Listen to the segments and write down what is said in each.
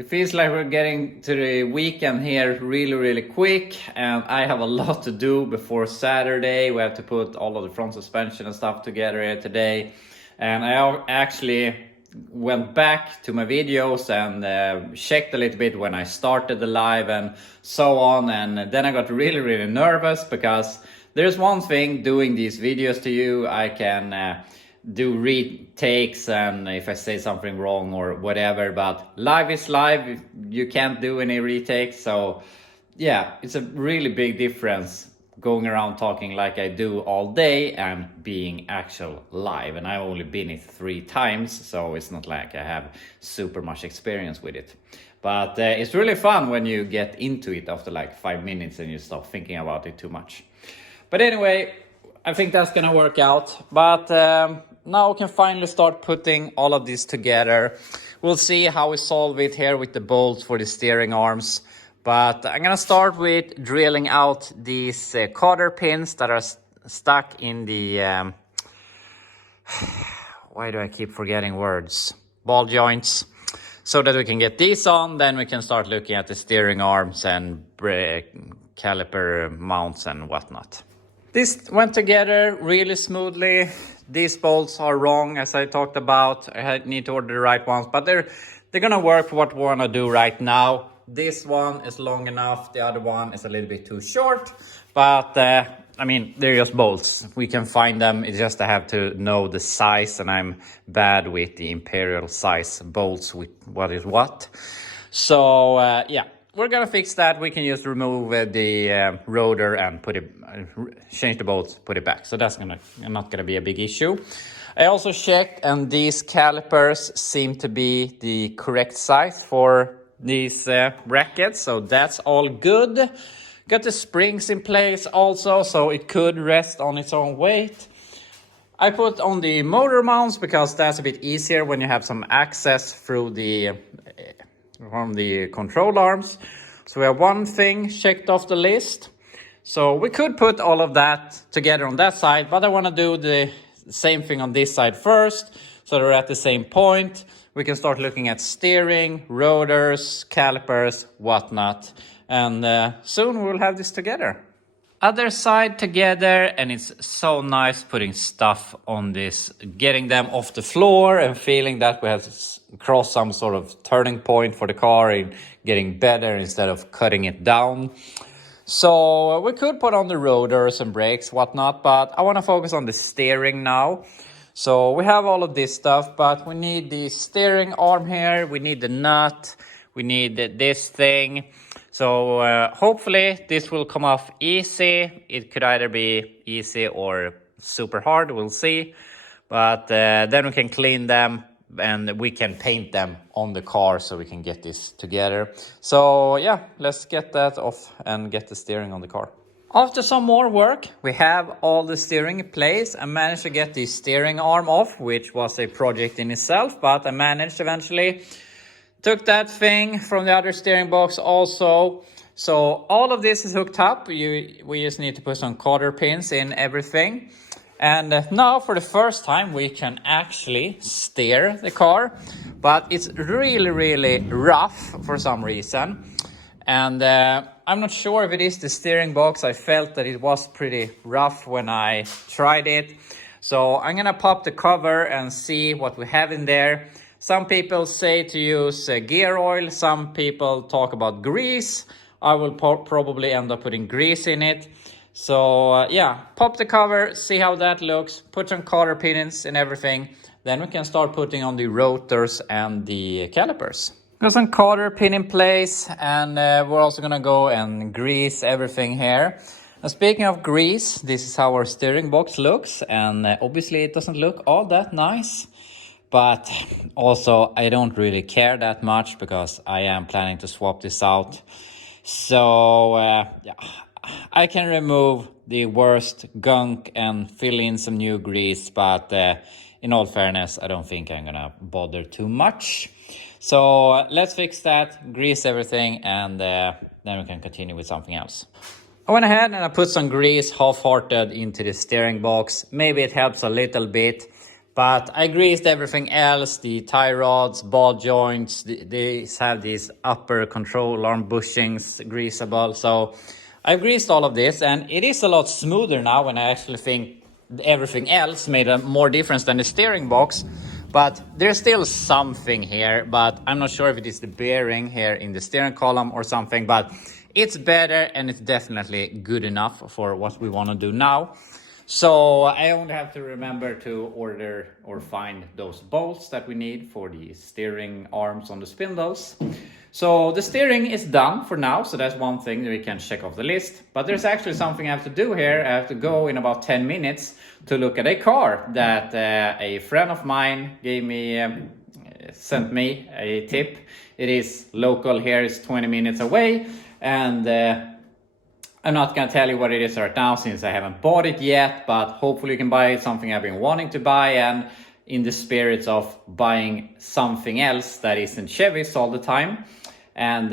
It feels like we're getting to the weekend here really quick, and I have a lot to do before Saturday. We have to put all of the front suspension and stuff together here today, and I actually went back to my videos and checked a little bit when I started the live and so on, and then I got really nervous because there's one thing doing these videos to you. I can do retakes and if I say something wrong or whatever, but live is live. You can't do any retakes. So yeah, it's a really big difference going around talking like I do all day and being actual live. And I've only been it 3 times, so it's not like I have super much experience with it, but it's really fun when you get into it after like 5 minutes and you stop thinking about it too much. But anyway, I think that's gonna work out. But now we can finally start putting all of this together. We'll see how we solve it here with the bolts for the steering arms. But I'm gonna start with drilling out these cotter pins that are stuck in the... why do I keep forgetting words? Ball joints. So that we can get these on, then we can start looking at the steering arms and brake caliper mounts and whatnot. This went together really smoothly. These bolts are wrong, as I talked about. I need to order the right ones, but they're gonna work for what we wanna do right now. This one is long enough, the other one is a little bit too short, but I mean, they're just bolts. We can find them, it's just I have to know the size, and I'm bad with the imperial size bolts with what is what. So yeah. We're gonna fix that. We can just remove the rotor and put it, change the bolts, put it back. So that's not gonna be a big issue. I also checked, and these calipers seem to be the correct size for these brackets. So that's all good. Got the springs in place also, so it could rest on its own weight. I put on the motor mounts because that's a bit easier when you have some access through the from the control arms. So we have one thing checked off the list. So we could put all of that together on that side, but I want to do the same thing on this side first, so they're at the same point. We can start looking at steering, rotors, calipers, whatnot, and soon we'll have this together. Other side together, and it's so nice putting stuff on this, getting them off the floor and feeling that we have crossed some sort of turning point for the car and getting better instead of cutting it down. So we could put on the rotors and brakes, whatnot, but I want to focus on the steering now. So we have all of this stuff, but we need the steering arm here, we need the nut, we need this thing. So hopefully this will come off easy. It could either be easy or super hard, we'll see. But then we can clean them and we can paint them on the car so we can get this together. So yeah, let's get that off and get the steering on the car. After some more work, we have all the steering in place. I managed to get the steering arm off, which was a project in itself, but I managed eventually. Took that thing from the other steering box also. So all of this is hooked up. We just need to put some cotter pins in everything. And now for the first time we can actually steer the car. But it's really rough for some reason. And I'm not sure if it is the steering box. I felt that it was pretty rough when I tried it. So I'm gonna pop the cover and see what we have in there. Some people say to use gear oil. Some people talk about grease. I will probably end up putting grease in it. So yeah, pop the cover, see how that looks. Put some cotter pins and everything. Then we can start putting on the rotors and the calipers. Got some cotter pin in place, and we're also gonna go and grease everything here. Now, speaking of grease, this is how our steering box looks, and obviously it doesn't look all that nice. But also, I don't really care that much because I am planning to swap this out. So, yeah, I can remove the worst gunk and fill in some new grease. But in all fairness, I don't think I'm gonna bother too much. So let's fix that, grease everything, and then we can continue with something else. I went ahead and I put some grease half-hearted into the steering box. Maybe it helps a little bit. But I greased everything else, the tie rods, ball joints, these have these upper control arm bushings greasable. So I've greased all of this, and it is a lot smoother now when I actually think everything else made a more difference than the steering box. But there's still something here, but I'm not sure if it is the bearing here in the steering column or something, but it's better and it's definitely good enough for what we want to do now. So I only have to remember to order or find those bolts that we need for the steering arms on the spindles. So the steering is done for now, so that's one thing that we can check off the list. But there's actually something I have to do here. I have to go in about 10 minutes to look at a car that a friend of mine sent me a tip. It is local here, it's 20 minutes away, and I'm not going to tell you what it is right now since I haven't bought it yet, but hopefully you can buy it, something I've been wanting to buy, and in the spirits of buying something else that isn't Chevys all the time. And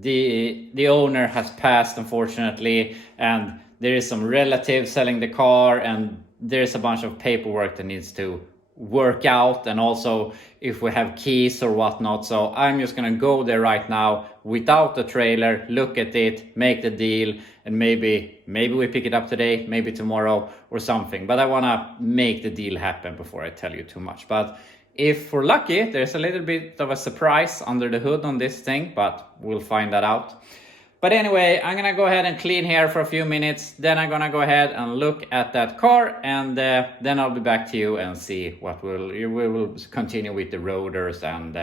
the owner has passed, unfortunately, and there is some relative selling the car, and there's a bunch of paperwork that needs to work out, and also if we have keys or whatnot. So I'm just gonna go there right now without the trailer, look at it, make the deal, and maybe we pick it up today, maybe tomorrow or something. But I wanna make the deal happen before I tell you too much. But if we're lucky, there's a little bit of a surprise under the hood on this thing, but we'll find that out. But anyway, I'm gonna go ahead and clean here for a few minutes. Then I'm gonna go ahead and look at that car, and then I'll be back to you and see what we will continue with the rotors and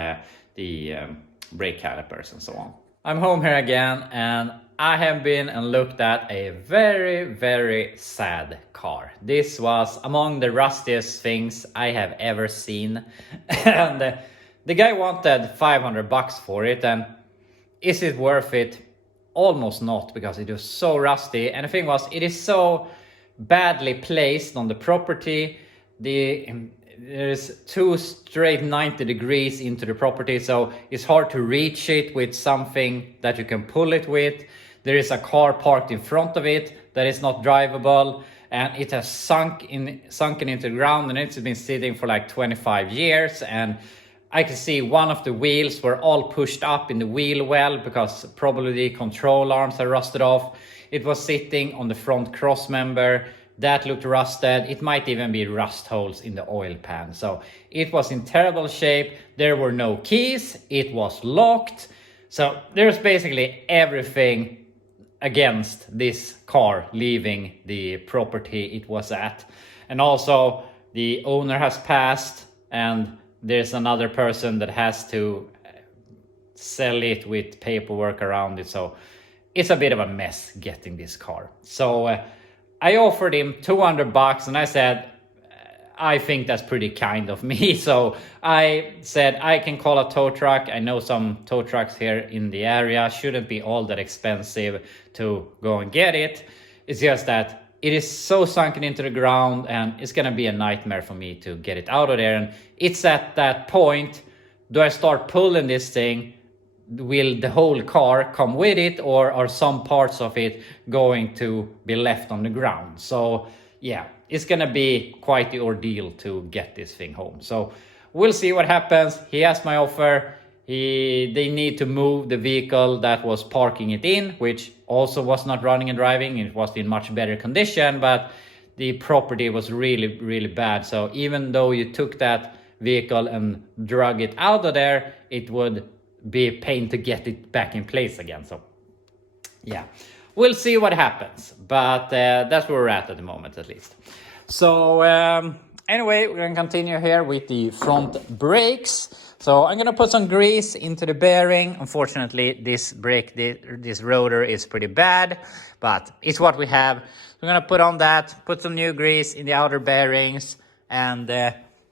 the brake calipers and so on. I'm home here again, and I have been and looked at a very, very sad car. This was among the rustiest things I have ever seen. And the guy wanted $500 for it, and is it worth it? Almost not, because it was so rusty. And the thing was, it is so badly placed on the property. There's two straight 90 degrees into the property, so it's hard to reach it with something that you can pull it with. There is a car parked in front of it that is not drivable, and it has sunken into the ground, and it's been sitting for like 25 years. And I can see one of the wheels were all pushed up in the wheel well because probably the control arms are rusted off. It was sitting on the front cross member. That looked rusted. It might even be rust holes in the oil pan. So it was in terrible shape. There were no keys. It was locked. So there's basically everything against this car leaving the property it was at. And also the owner has passed, and there's another person that has to sell it with paperwork around it. So it's a bit of a mess getting this car. So I offered him $200, and I said, I think that's pretty kind of me. So I said, I can call a tow truck. I know some tow trucks here in the area. Shouldn't be all that expensive to go and get it. It's just that it is so sunken into the ground, and it's gonna be a nightmare for me to get it out of there. And it's at that point, do I start pulling this thing? Will the whole car come with it, or are some parts of it going to be left on the ground? So yeah, it's gonna be quite the ordeal to get this thing home. So we'll see what happens. He has my offer. They need to move the vehicle that was parking it in, which also was not running and driving. It was in much better condition, but the property was really, really bad. So even though you took that vehicle and drug it out of there, it would be a pain to get it back in place again. So yeah, we'll see what happens, but that's where we're at the moment, at least. So anyway, we're gonna continue here with the front brakes. So I'm gonna put some grease into the bearing. Unfortunately, this rotor is pretty bad, but it's what we have. We're gonna put on that, put some new grease in the outer bearings, and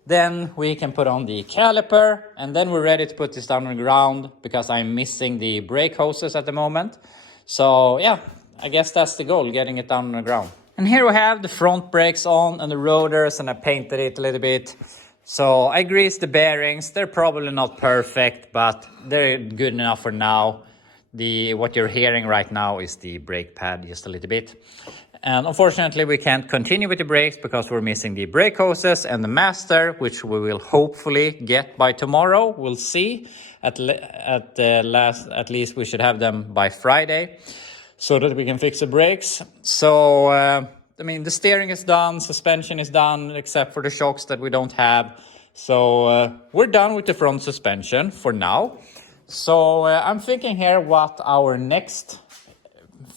then we can put on the caliper, and then we're ready to put this down on the ground because I'm missing the brake hoses at the moment. So yeah, I guess that's the goal, getting it down on the ground. And here we have the front brakes on and the rotors, and I painted it a little bit. So I greased the bearings. They're probably not perfect, but they're good enough for now. What you're hearing right now is the brake pad just a little bit. And unfortunately, we can't continue with the brakes because we're missing the brake hoses and the master, which we will hopefully get by tomorrow. We'll see. At least we should have them by Friday so that we can fix the brakes. So, I mean, the steering is done, suspension is done, except for the shocks that we don't have. So we're done with the front suspension for now. So I'm thinking here what our next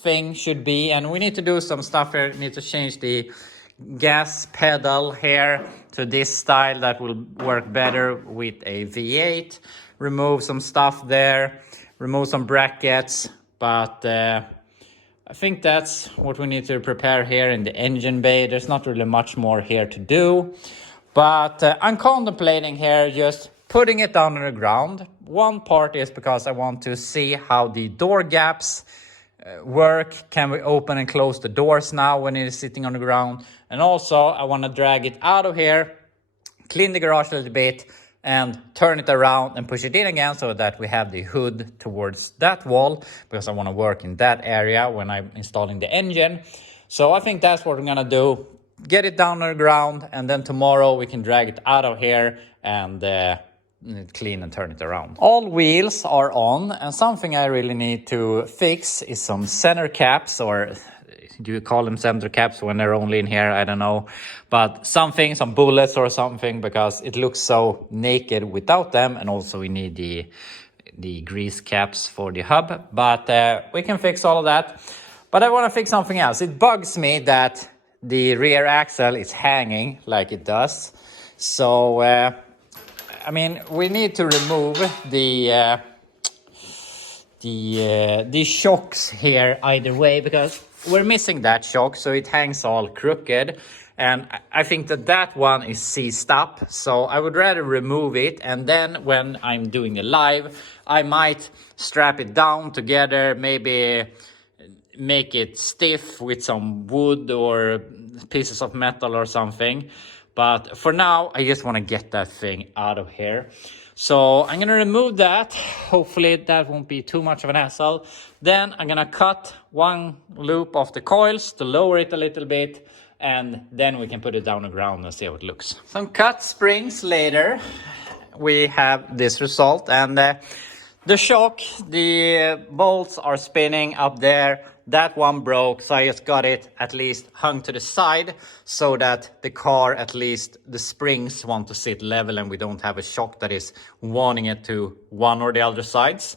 thing should be, and we need to do some stuff here. We need to change the gas pedal here to this style that will work better with a V8. Remove some stuff there, remove some brackets, but I think that's what we need to prepare here in the engine bay. There's not really much more here to do, but I'm contemplating here just putting it down on the ground. One part is because I want to see how the door gaps work. Can we open and close the doors now when it is sitting on the ground? And also I want to drag it out of here, clean the garage a little bit, and turn it around and push it in again so that we have the hood towards that wall, because I want to work in that area when I'm installing the engine. So I think that's what I'm gonna do. Get it down on the ground, and then tomorrow we can drag it out of here and clean and turn it around. All wheels are on, and something I really need to fix is some center caps, or do you call them center caps when they're only in here? I don't know, but some bullets or something, because it looks so naked without them. And also we need the grease caps for the hub, but we can fix all of that. But I want to fix something else. It bugs me that the rear axle is hanging like it does. So I mean, we need to remove the shocks here either way, because we're missing that shock, so it hangs all crooked. And I think that one is seized up, so I would rather remove it. And then when I'm doing it live, I might strap it down together, maybe make it stiff with some wood or pieces of metal or something. But for now, I just want to get that thing out of here. So I'm going to remove that. Hopefully that won't be too much of an hassle. Then I'm going to cut one loop of the coils to lower it a little bit. And then we can put it down on the ground and see how it looks. Some cut springs later, we have this result. And the shock, the bolts are spinning up there. That one broke, so I just got it at least hung to the side so that the car, at least the springs want to sit level and we don't have a shock that is wanting it to one or the other sides.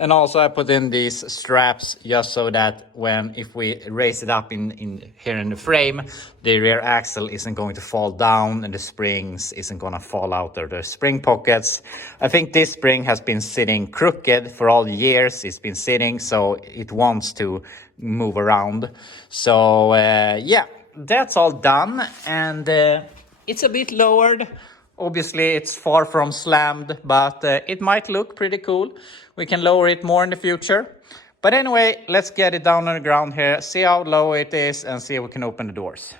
And also I put in these straps just so that if we raise it up in here in the frame, the rear axle isn't going to fall down and the springs isn't going to fall out of the spring pockets. I think this spring has been sitting crooked for all the years it's been sitting, so it wants to move around. So yeah, that's all done, and it's a bit lowered. Obviously it's far from slammed, but it might look pretty cool. We can lower it more in the future. But anyway, let's get it down on the ground here, see how low it is, and see if we can open the doors.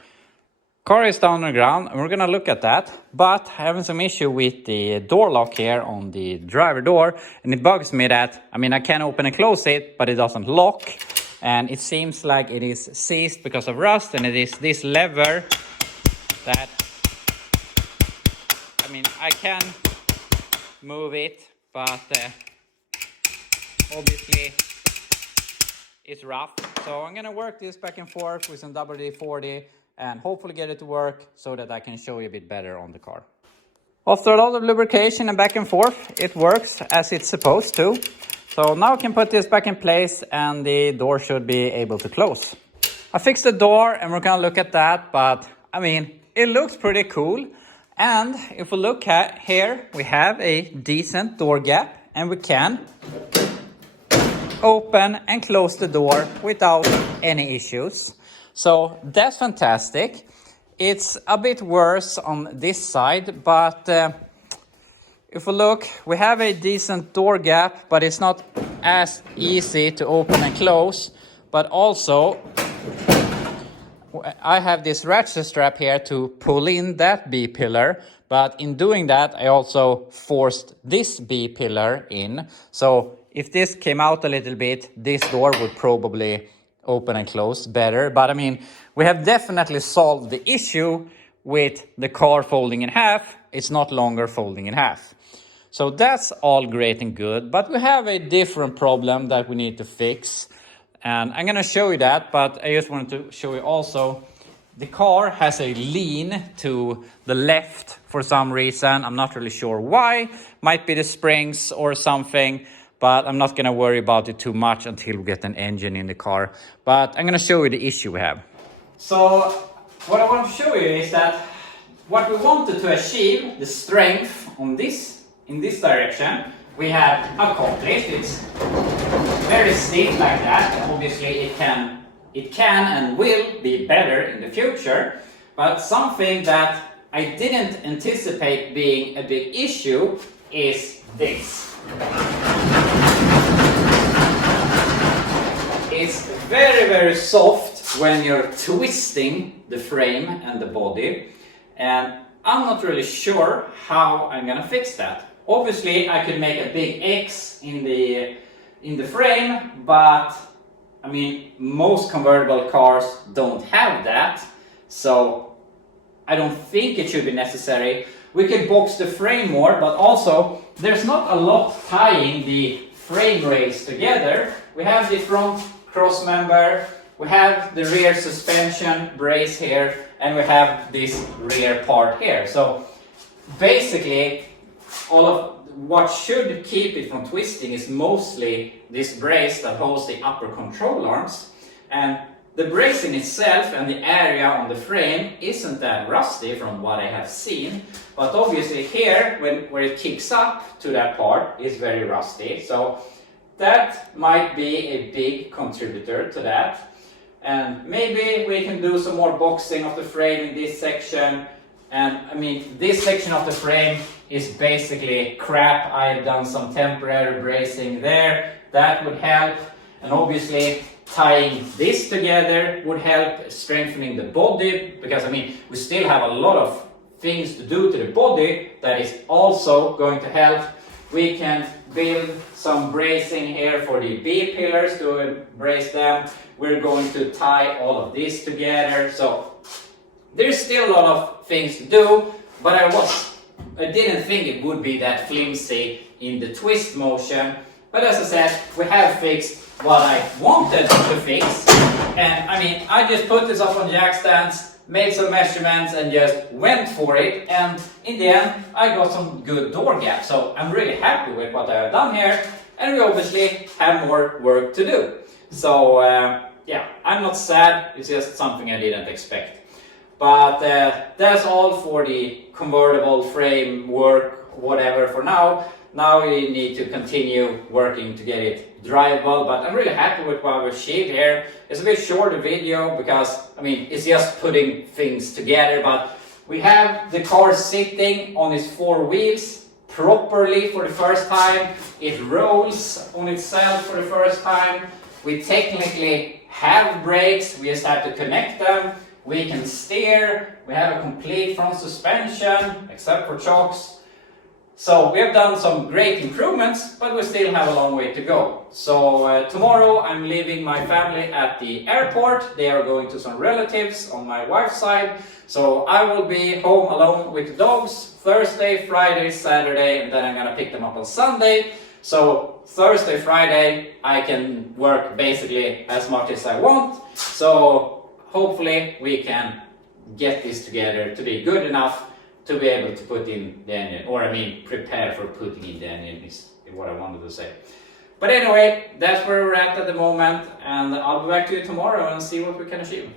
Car is down on the ground, and we're gonna look at that. But having some issue with the door lock here on the driver door, and it bugs me that, I mean, I can open and close it, but it doesn't lock. And it seems like it is seized because of rust, and it is this lever that, I mean, I can move it, but obviously it's rough. So I'm gonna work this back and forth with some WD-40 and hopefully get it to work so that I can show you a bit better on the car. After a lot of lubrication and back and forth, it works as it's supposed to. So now I can put this back in place and the door should be able to close. I fixed the door and we're gonna look at that, but I mean, it looks pretty cool. And if we look at here, we have a decent door gap and we can open and close the door without any issues. So that's fantastic. It's a bit worse on this side, but if we look, we have a decent door gap, but it's not as easy to open and close. But also, I have this ratchet strap here to pull in that B-pillar, but in doing that, I also forced this B-pillar in. So if this came out a little bit, this door would probably open and closed better. But I mean, we have definitely solved the issue with the car folding in half. It's not longer folding in half. So that's all great and good, but we have a different problem that we need to fix. And I'm gonna show you that, but I just wanted to show you also, the car has a lean to the left for some reason. I'm not really sure why. Might be the springs or something, but I'm not gonna worry about it too much until we get an engine in the car. But I'm gonna show you the issue we have. So what I want to show you is that what we wanted to achieve, the strength on this, in this direction, we have accomplished. It's very stiff like that. Obviously it can and will be better in the future, but something that I didn't anticipate being a big issue is this. It's very, very soft when you're twisting the frame and the body, and I'm not really sure how I'm gonna fix that. Obviously I could make a big X in the frame, but I mean, most convertible cars don't have that, so I don't think it should be necessary. We could box the frame more, but also there's not a lot tying the frame rails together. We have the front cross member, we have the rear suspension brace here, and we have this rear part here. So basically all of what should keep it from twisting is mostly this brace that holds the upper control arms, and the brace in itself and the area on the frame isn't that rusty from what I have seen, but obviously here where it kicks up to that part is very rusty, so that might be a big contributor to that. And maybe we can do some more boxing of the frame in this section. And I mean, this section of the frame is basically crap. I've done some temporary bracing there. That would help. And obviously tying this together would help strengthening the body, because I mean, we still have a lot of things to do to the body that is also going to help. We can build some bracing here for the B pillars to brace them. We're going to tie all of this together. So there's still a lot of things to do, but I didn't think it would be that flimsy in the twist motion. But as I said, we have fixed what I wanted to fix. And I mean, I just put this up on jack stands, made some measurements and just went for it. And in the end, I got some good door gaps. So I'm really happy with what I have done here. And we obviously have more work to do. So yeah, I'm not sad. It's just something I didn't expect. But that's all for the convertible framework, whatever for now. Now we need to continue working to get it drivable, but I'm really happy with what we've achieved here. It's a bit shorter video because, I mean, it's just putting things together, but we have the car sitting on its four wheels properly for the first time. It rolls on itself for the first time. We technically have brakes, we just have to connect them. We can steer, we have a complete front suspension, except for chocks. So we have done some great improvements, but we still have a long way to go. So tomorrow I'm leaving my family at the airport. They are going to some relatives on my wife's side. So I will be home alone with the dogs Thursday, Friday, Saturday, and then I'm gonna pick them up on Sunday. So Thursday, Friday, I can work basically as much as I want. So hopefully we can get this together to be good enough to be able to put in the engine, or I mean prepare for putting in the engine is what I wanted to say. But anyway, that's where we're at the moment, and I'll be back to you tomorrow and see what we can achieve.